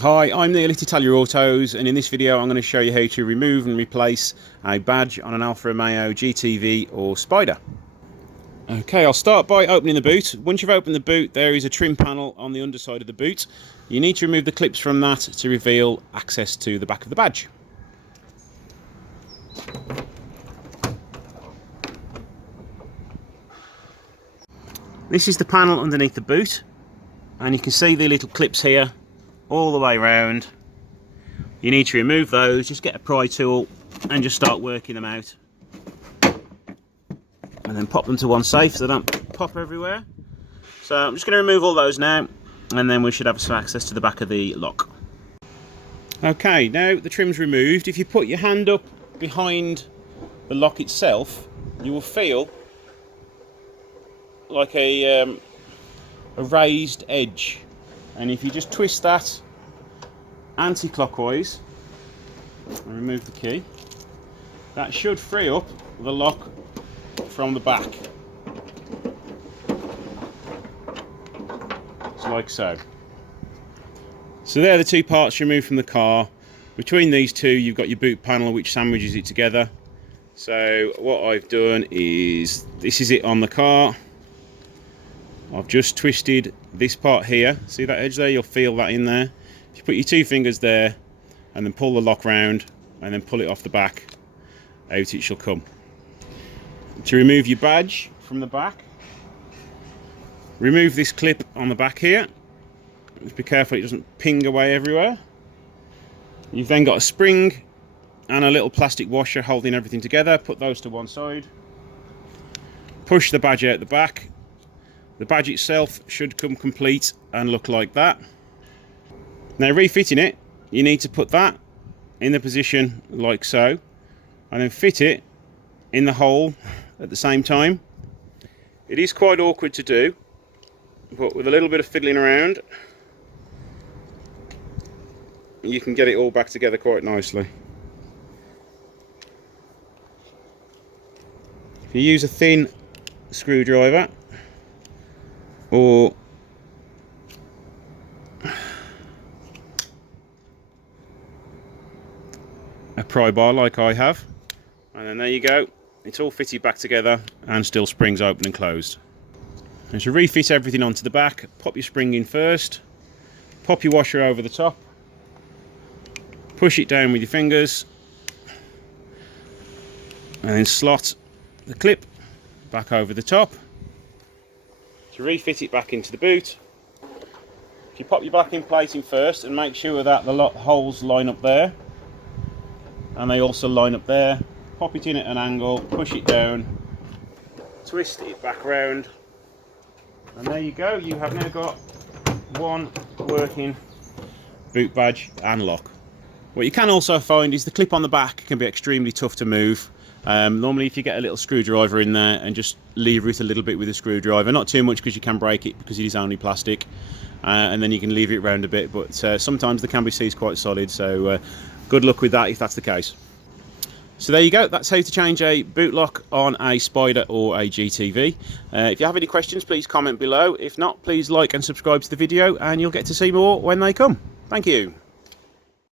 Hi, I'm Neil at Italia Autos, and in this video I'm going to show you how to remove and replace a badge on an Alfa Romeo GTV or Spider. Okay, I'll start by opening the boot. Once you've opened the boot, there is a trim panel on the underside of the boot. You need to remove the clips from that to reveal access to the back of the badge. This is the panel underneath the boot, and you can see the little clips here all the way around. You need to remove those. Just get a pry tool and just start working them out, and then pop them to one safe so they don't pop everywhere. So I'm just going to remove all those now, and then we should have some access to the back of the lock. Okay, now the trim's removed. If you put your hand up behind the lock itself, you will feel like a raised edge, and if you just twist that anti-clockwise and remove the key, that should free up the lock from the back, just like so. So there are the two parts removed from the car. Between these two you've got your boot panel which sandwiches it together. So what I've done is, this is it on the car. I've just twisted this part here. See that edge there? You'll feel that in there. If you put your two fingers there and then pull the lock round and then pull it off the back, out it shall come. To remove your badge from the back, remove this clip on the back here. Just be careful it doesn't ping away everywhere. You've then got a spring and a little plastic washer holding everything together. Put those to one side. Push the badge out the back. The badge itself should come complete and look like that. Now refitting it, you need to put that in the position like so, and then fit it in the hole at the same time. It is quite awkward to do, but with a little bit of fiddling around, you can get it all back together quite nicely. If you use a thin screwdriver or a pry bar like I have, and then there you go, it's all fitted back together and still springs open and closed. And to refit everything onto the back, pop your spring in first, pop your washer over the top, push it down with your fingers, and then slot the clip back over the top. To refit it back into the boot, if you pop your backing plate in first and make sure that the holes line up there and they also line up there, pop it in at an angle, push it down, twist it back round, and there you go. You have now got one working boot badge and lock. What you can also find is the clip on the back can be extremely tough to move. Normally if you get a little screwdriver in there and just lever it a little bit with a screwdriver, not too much because you can break it because it is only plastic, and then you can lever it around a bit, but sometimes the can be seized quite solid, so good luck with that if that's the case. So there you go, that's how to change a boot lock on a Spider or a GTV. If you have any questions, please comment below. If not, please like and subscribe to the video and you'll get to see more when they come. Thank you.